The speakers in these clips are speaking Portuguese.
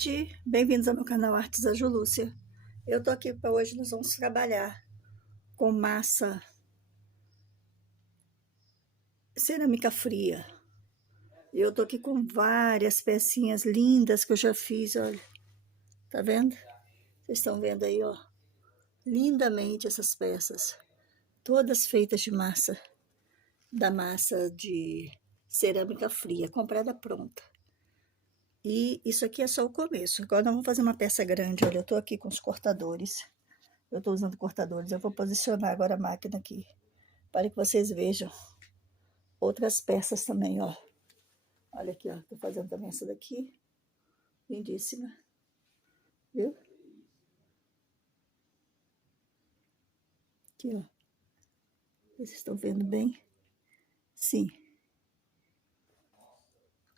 gente, bem-vindos ao meu canal Artes da Julúcia. Eu tô aqui para hoje, nós vamos trabalhar com massa cerâmica fria. Eu tô aqui com várias pecinhas lindas que eu já fiz, olha. Tá vendo? Vocês estão vendo aí, ó. Lindamente essas peças. Todas feitas de massa, da massa de cerâmica fria, comprada pronta. E isso aqui é só o começo. Agora nós vamos fazer uma peça grande, olha. Eu tô aqui com os cortadores. Eu tô usando cortadores. Eu vou posicionar agora a máquina aqui, para que vocês vejam outras peças também, ó. Olha aqui, ó. Tô fazendo também essa daqui. Lindíssima. Viu? Aqui, ó. Vocês estão vendo bem? Sim.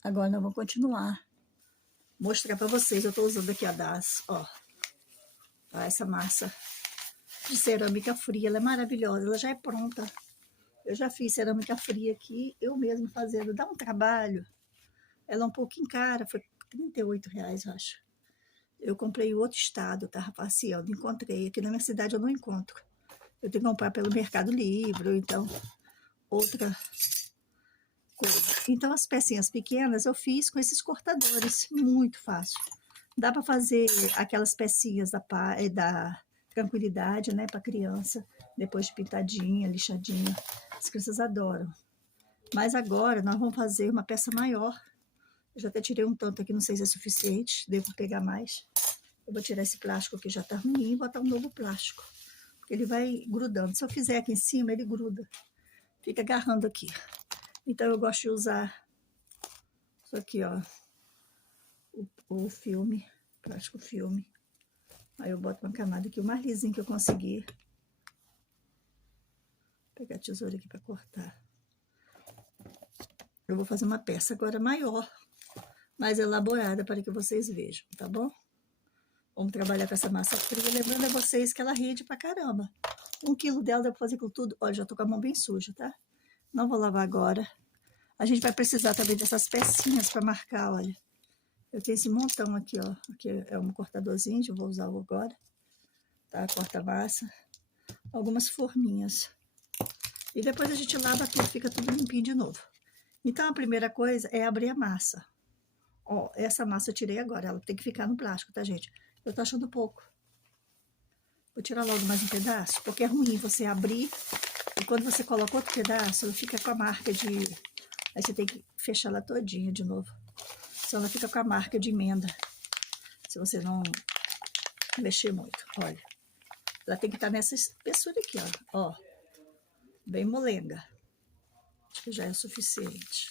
Agora nós vamos continuar. Mostrar para vocês. Eu tô usando aqui a das, ó. Essa massa de cerâmica fria. Ela é maravilhosa. Ela já é pronta. Eu já fiz cerâmica fria aqui. Eu mesmo fazendo. Dá um trabalho. Ela é um pouquinho cara. Foi R$38, eu acho. Eu comprei em outro estado, tava passeando, encontrei. Aqui na minha cidade eu não encontro. Eu tenho que comprar pelo Mercado Livre, ou então outra coisa. Então as pecinhas pequenas eu fiz com esses cortadores, muito fácil. Dá para fazer aquelas pecinhas da tranquilidade, né, para criança, depois de pintadinha, lixadinha. As crianças adoram. Mas agora nós vamos fazer uma peça maior. Eu já até tirei um tanto aqui, não sei se é suficiente, devo pegar mais. Eu vou tirar esse plástico que já está ruim e botar um novo plástico. Porque ele vai grudando. Se eu fizer aqui em cima, ele gruda. Fica agarrando aqui. Então eu gosto de usar isso aqui, ó. O filme, plástico filme. Aí eu boto uma camada aqui, o mais lisinho que eu conseguir. Vou pegar a tesoura aqui para cortar. Eu vou fazer uma peça agora maior, mais elaborada, para que vocês vejam, tá bom? Vamos trabalhar com essa massa fria, lembrando a vocês que ela rende pra caramba. 1 quilo dela dá pra fazer com tudo. Olha, já tô com a mão bem suja, tá? Não vou lavar agora. A gente vai precisar também dessas pecinhas pra marcar, olha. Eu tenho esse montão aqui, ó. Aqui é um cortadorzinho, eu vou usar agora. Tá? Corta-massa. Algumas forminhas. E depois a gente lava tudo, fica tudo limpinho de novo. Então, a primeira coisa é abrir a massa. Ó, essa massa eu tirei agora, ela tem que ficar no plástico, tá, gente? Eu tô achando pouco. Vou tirar logo mais um pedaço, porque é ruim você abrir e quando você coloca outro pedaço, ela fica com a marca de... Aí você tem que fechar ela todinha de novo. Senão ela fica com a marca de emenda. Se você não mexer muito, olha. Ela tem que estar nessa espessura aqui, ó. Bem molenga. Acho que já é o suficiente.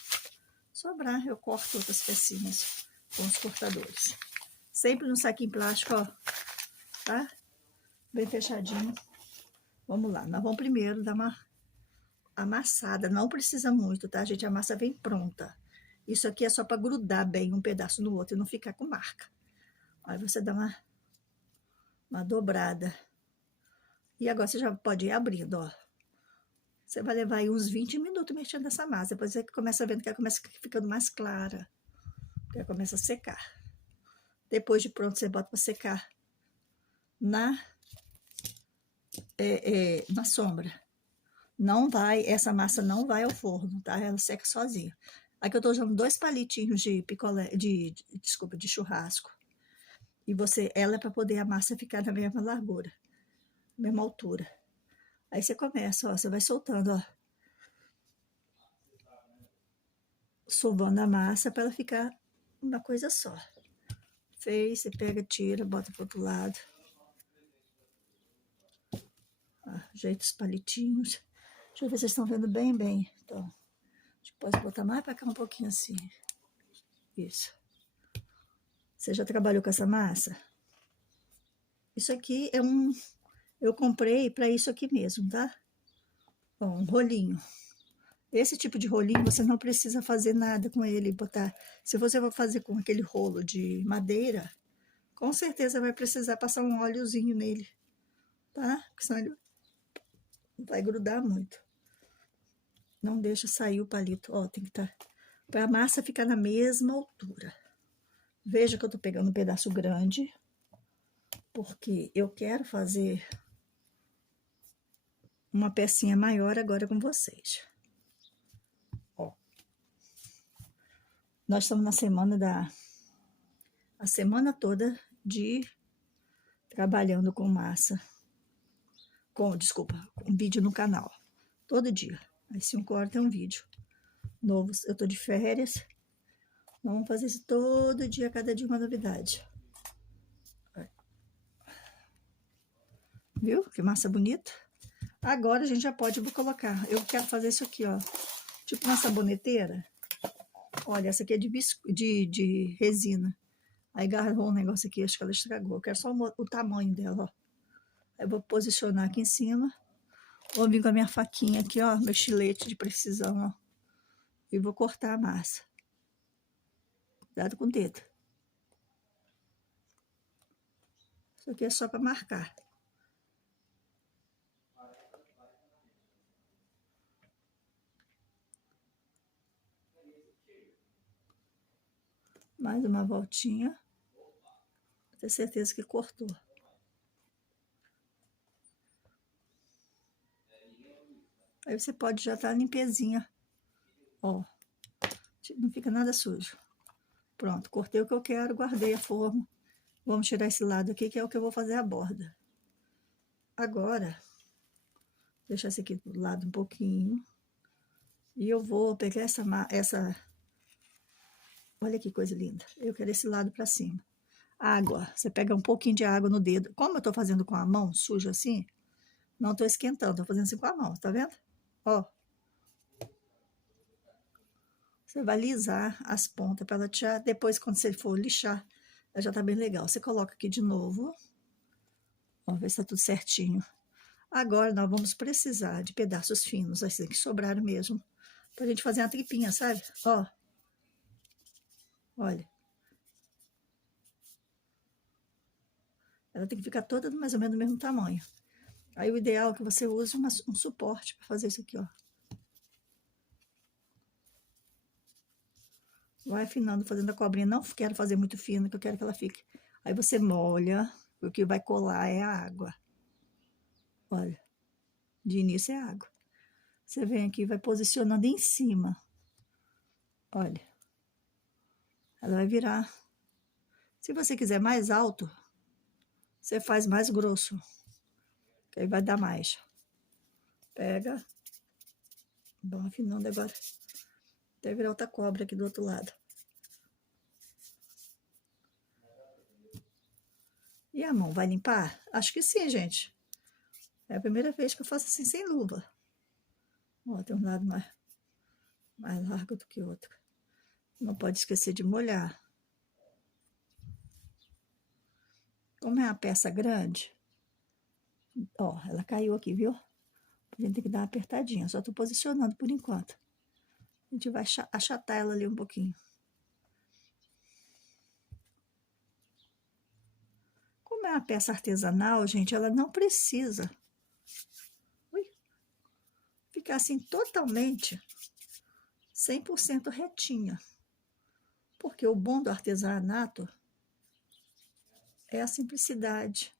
Sobrar, eu corto outras pecinhas com os cortadores. Sempre no saquinho plástico, ó. Tá? Bem fechadinho. Vamos lá, nós vamos primeiro dar uma amassada. Não precisa muito, tá, gente? A massa vem pronta. Isso aqui é só para grudar bem um pedaço no outro e não ficar com marca. Aí você dá uma dobrada. E agora você já pode ir abrindo, ó. Você vai levar aí uns 20 minutos mexendo essa massa. Depois você começa vendo que ela começa ficando mais clara. Que ela começa a secar. Depois de pronto, você bota para secar na sombra. Não vai, essa massa não vai ao forno, tá? Ela seca sozinha. Aqui eu tô usando 2 palitinhos de picolé, desculpa, de churrasco. E ela é para poder a massa ficar na mesma largura, mesma altura. Aí você começa, ó, você vai soltando, ó. Sovando a massa para ela ficar uma coisa só. Fez, você pega, tira, bota pro outro lado. Ajeita os palitinhos. Deixa eu ver se vocês estão vendo bem. Então, a gente pode botar mais para cá um pouquinho assim. Isso. Você já trabalhou com essa massa? Isso aqui é eu comprei para isso aqui mesmo, tá? Ó, um rolinho. Esse tipo de rolinho você não precisa fazer nada com ele, botar. Se você for fazer com aquele rolo de madeira, com certeza vai precisar passar um óleozinho nele, tá? Porque senão ele vai grudar muito. Não deixa sair o palito, ó, tem que estar... Para a massa ficar na mesma altura. Veja que eu tô pegando um pedaço grande, porque eu quero fazer uma pecinha maior agora com vocês. Ó, nós estamos na semana a semana toda de trabalhando com massa, desculpa, com vídeo no canal, todo dia. Às 5 horas tem um vídeo novo. Eu tô de férias, vamos fazer isso todo dia, cada dia uma novidade. Viu? Que massa bonita. Agora a gente já pode, vou colocar, eu quero fazer isso aqui, ó, tipo uma saboneteira. Olha, essa aqui é de resina. Aí agarrou um negócio aqui, acho que ela estragou. Eu quero só o tamanho dela, ó. Aí eu vou posicionar aqui em cima. Vou vir com a minha faquinha aqui, ó, meu estilete de precisão, ó. E vou cortar a massa. Cuidado com o dedo. Isso aqui é só para marcar. Mais uma voltinha. Pra ter certeza que cortou. Aí você pode já estar limpezinha. Ó. Não fica nada sujo. Pronto, cortei o que eu quero, guardei a forma. Vamos tirar esse lado aqui, que é o que eu vou fazer a borda. Agora, deixar esse aqui do lado um pouquinho. E eu vou pegar essa... Olha que coisa linda. Eu quero esse lado pra cima. Água. Você pega um pouquinho de água no dedo. Como eu tô fazendo com a mão suja assim, não tô esquentando, tô fazendo assim com a mão, tá vendo? Ó. Você vai alisar as pontas para ela tirar. Depois, quando você for lixar, ela já tá bem legal. Você coloca aqui de novo. Vamos ver se tá tudo certinho. Agora, nós vamos precisar de pedaços finos, assim, que sobraram mesmo. Pra gente fazer uma tripinha, sabe? Ó. Olha. Ela tem que ficar toda mais ou menos do mesmo tamanho. Aí o ideal é que você use um suporte para fazer isso aqui, ó. Vai afinando, fazendo a cobrinha. Não quero fazer muito fino, que eu quero que ela fique. Aí você molha, o que vai colar é a água. Olha, de início é água. Você vem aqui e vai posicionando em cima. Olha. Ela vai virar. Se você quiser mais alto, você faz mais grosso. Que aí vai dar mais. Pega. Vamos afinando agora. Até virar outra cobra aqui do outro lado. E a mão vai limpar? Acho que sim, gente. É a primeira vez que eu faço assim sem luva. Ó, tem um lado mais largo do que o outro. Não pode esquecer de molhar. Como é uma peça grande, ó, ela caiu aqui, viu? A gente tem que dar uma apertadinha. Só tô posicionando por enquanto. A gente vai achatar ela ali um pouquinho. Como é uma peça artesanal, gente, ela não precisa ficar assim totalmente 100% retinha. Porque o bom do artesanato é a simplicidade.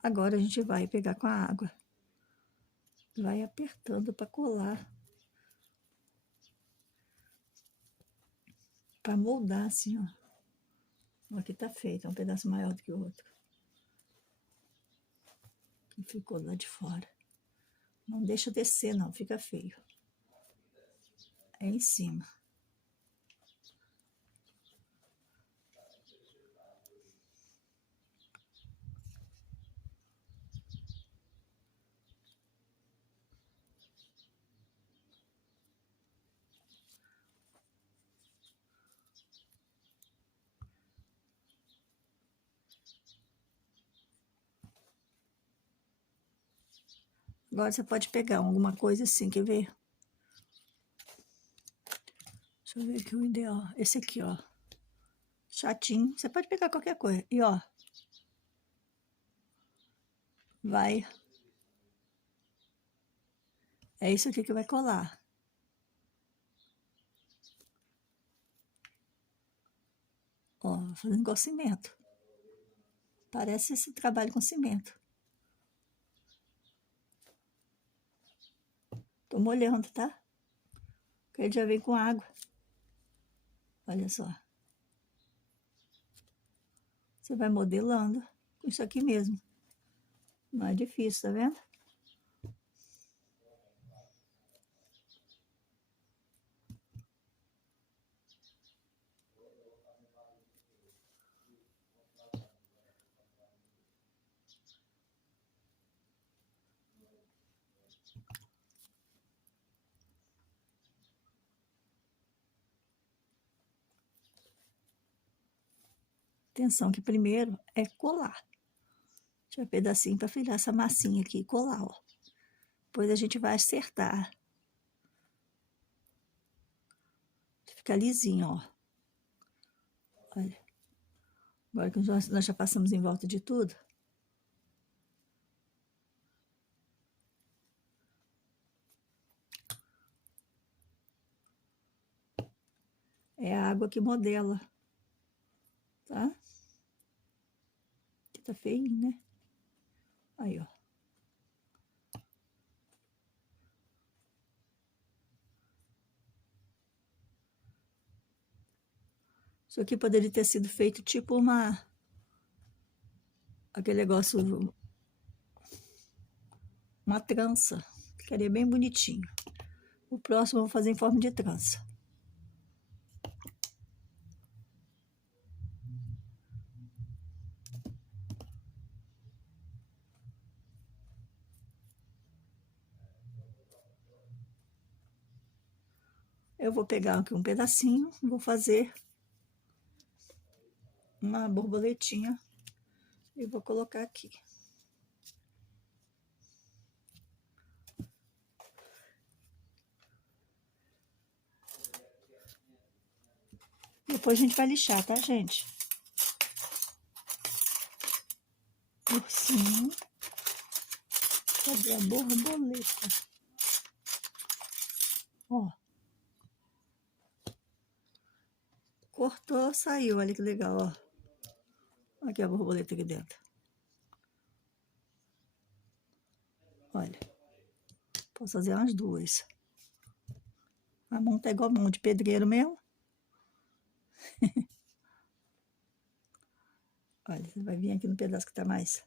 Agora a gente vai pegar com a água. Vai apertando para colar. Para moldar assim, ó. Aqui tá feito, é um pedaço maior do que o outro. Que ficou lá de fora. Não deixa descer, não, fica feio. É em cima. Agora você pode pegar alguma coisa assim, quer ver? Deixa eu ver aqui o ideal. Esse aqui, ó. Chatinho. Você pode pegar qualquer coisa. E, ó. Vai É isso aqui que vai colar. Ó, fazendo igual cimento. Parece esse trabalho com cimento. Tô molhando, tá? Porque ele já vem com água. Olha só. Você vai modelando com isso aqui mesmo. Não é difícil, tá vendo? Atenção que primeiro é colar. Tirar pedacinho para virar essa massinha aqui e colar, ó. Depois a gente vai acertar. Fica lisinho, ó. Olha. Agora que nós já passamos em volta de tudo. É a água que modela. Tá? Aqui tá feinho, né? Aí, ó. Isso aqui poderia ter sido feito tipo aquele negócio, uma trança. Ficaria bem bonitinho. O próximo eu vou fazer em forma de trança. Eu vou pegar aqui um pedacinho, vou fazer uma borboletinha e vou colocar aqui. Depois a gente vai lixar, tá, gente? Ursinho. Cadê a borboleta? Ó. Cortou, saiu. Olha que legal, ó. Aqui a borboleta aqui dentro. Olha. Posso fazer umas duas. A mão tá igual a mão de pedreiro mesmo. Olha, você vai vir aqui no pedaço que tá mais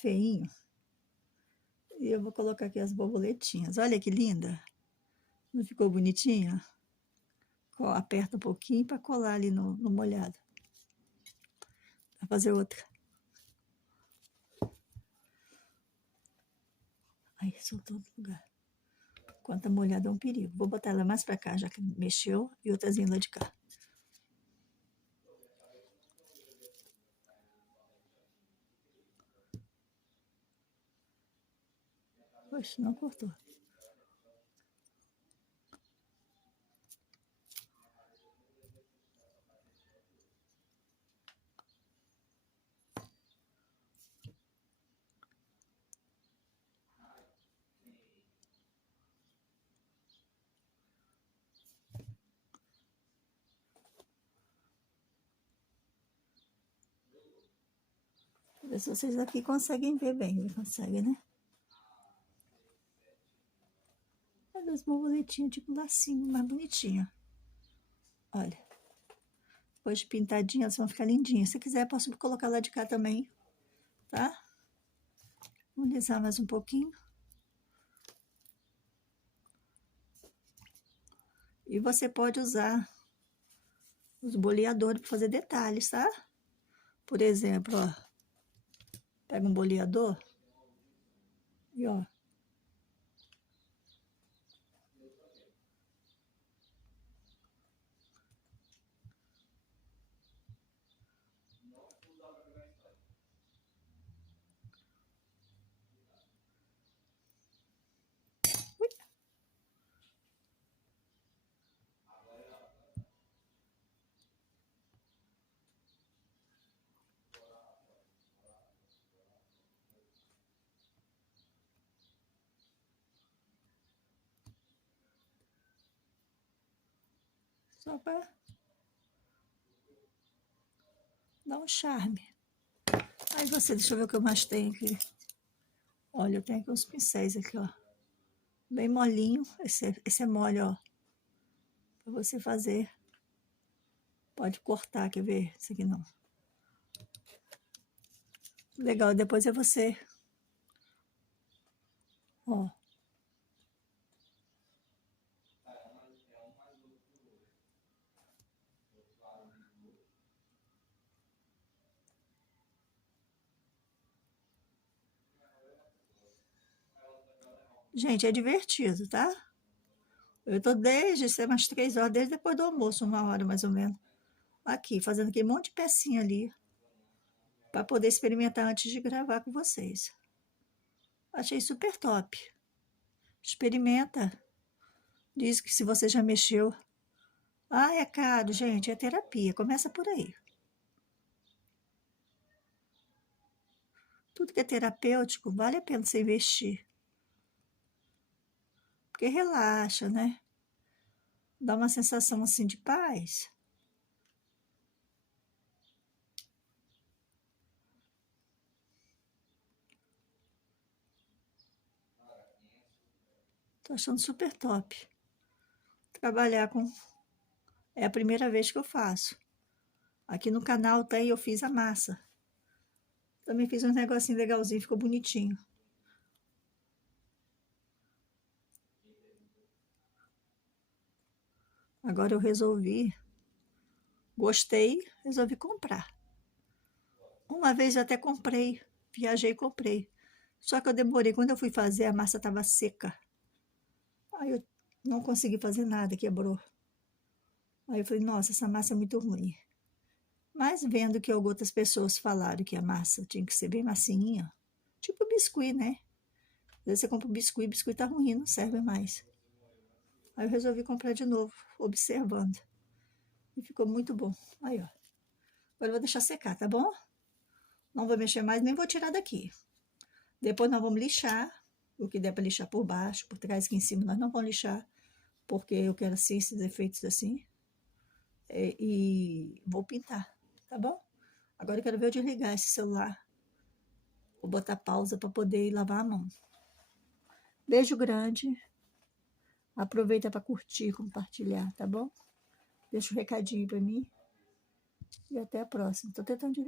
feinho. E eu vou colocar aqui as borboletinhas. Olha que linda. Não ficou bonitinha? Aperta um pouquinho para colar ali no molhado. Vai fazer outra. Aí, soltou outro lugar. Enquanto a molhada é um perigo. Vou botar ela mais para cá, já que mexeu, e outrazinha lá de cá. Oxe, não cortou. Vê se vocês aqui conseguem ver bem. Conseguem, né? Olha as borboletinhas, tipo lacinho, mais bonitinho. Olha. Depois de pintadinha, elas vão ficar lindinhas. Se quiser, posso colocar lá de cá também, tá? Vou alisar mais um pouquinho. E você pode usar os boleadores para fazer detalhes, tá? Por exemplo, ó. Pega um boleador e, ó. Só para dar um charme. Aí você, deixa eu ver o que eu mais tenho aqui. Olha, eu tenho aqui uns pincéis aqui, ó. Bem molinho. Esse é mole, ó. Para você fazer. Pode cortar, quer ver? Esse aqui não. Legal, depois é você. Ó. Gente, é divertido, tá? Eu tô desde, sei umas 3 horas, desde depois do almoço, 1 hora mais ou menos. Aqui, fazendo aquele monte de pecinha ali. Para poder experimentar antes de gravar com vocês. Achei super top. Experimenta. Diz que se você já mexeu. Ah, é caro, gente, é terapia. Começa por aí. Tudo que é terapêutico, vale a pena você investir. Porque relaxa, né? Dá uma sensação assim de paz. Tô achando super top. Trabalhar com... É a primeira vez que eu faço. Aqui no canal tem, eu fiz a massa. Também fiz um negocinho legalzinho, ficou bonitinho. Agora eu resolvi, gostei, resolvi comprar. Uma vez eu até comprei, viajei e comprei. Só que eu demorei, quando eu fui fazer, a massa estava seca. Aí eu não consegui fazer nada, quebrou. Aí eu falei, nossa, essa massa é muito ruim. Mas vendo que outras pessoas falaram que a massa tinha que ser bem massinha, tipo biscuit, né? Às vezes você compra um biscuit, o biscuit tá ruim, não serve mais. Aí eu resolvi comprar de novo, observando. E ficou muito bom. Aí, ó. Agora eu vou deixar secar, tá bom? Não vou mexer mais, nem vou tirar daqui. Depois nós vamos lixar, o que der para lixar por baixo, por trás, aqui em cima nós não vamos lixar, porque eu quero assim, esses efeitos assim. E vou pintar, tá bom? Agora eu quero ver eu desligar esse celular. Vou botar pausa para poder ir lavar a mão. Beijo grande. Aproveita para curtir, compartilhar, tá bom? Deixa um recadinho para mim. E até a próxima. Tô tentando